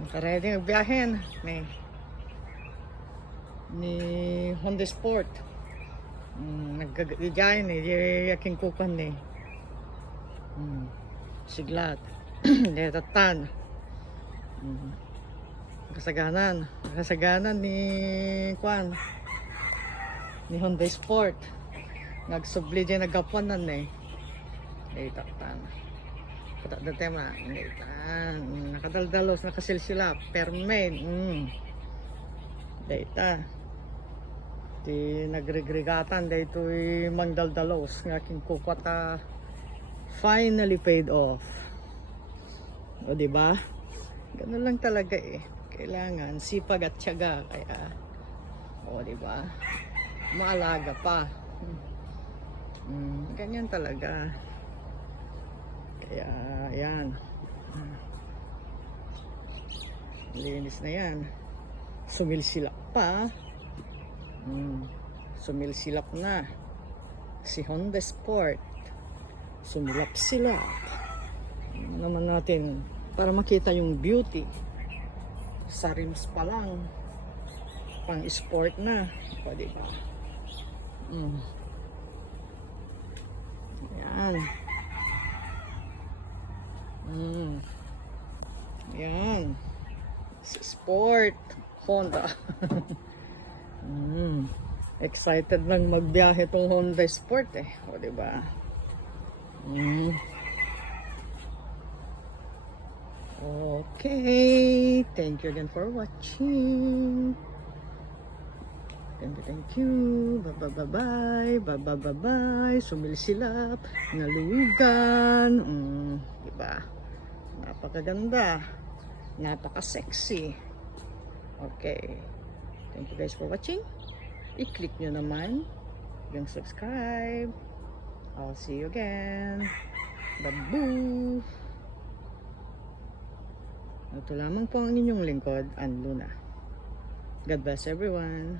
Nakaready ng biyahin ni Honda Sport. Nagkagayain yaking kukan siglat. Detatan. Kasaganan ni Honda Sport. Nagsubli dyan nagapuanan Detatan. Pada tema nakadaldalos nakasilsila permain data ti nagregregatan dito mangdaldalos ng aking kukwata finally paid off. O diba ganun lang talaga kailangan sipag at tiyaga, kaya o diba maalaga pa ganyan talaga. Kaya yan, linis na yan. Sumilsilap pa. Sumilsilap na si Honda Sport. Sumilap-silap naman natin para makita yung beauty. Sa rims pa lang pang sport na, o diba? Yan. Yan si Sport Honda. Excited lang magbiyahe tong Honda Sport o diba? Okay, thank you again for watching. Thank you. Bye. Sumilsilap, nalugan. Diba? Napakaganda. Napaka-sexy. Okay. Thank you guys for watching. I-click nyo naman yung subscribe. I'll see you again. Babu! Ito lamang po ang inyong lingkod, Ann Luna. God bless everyone.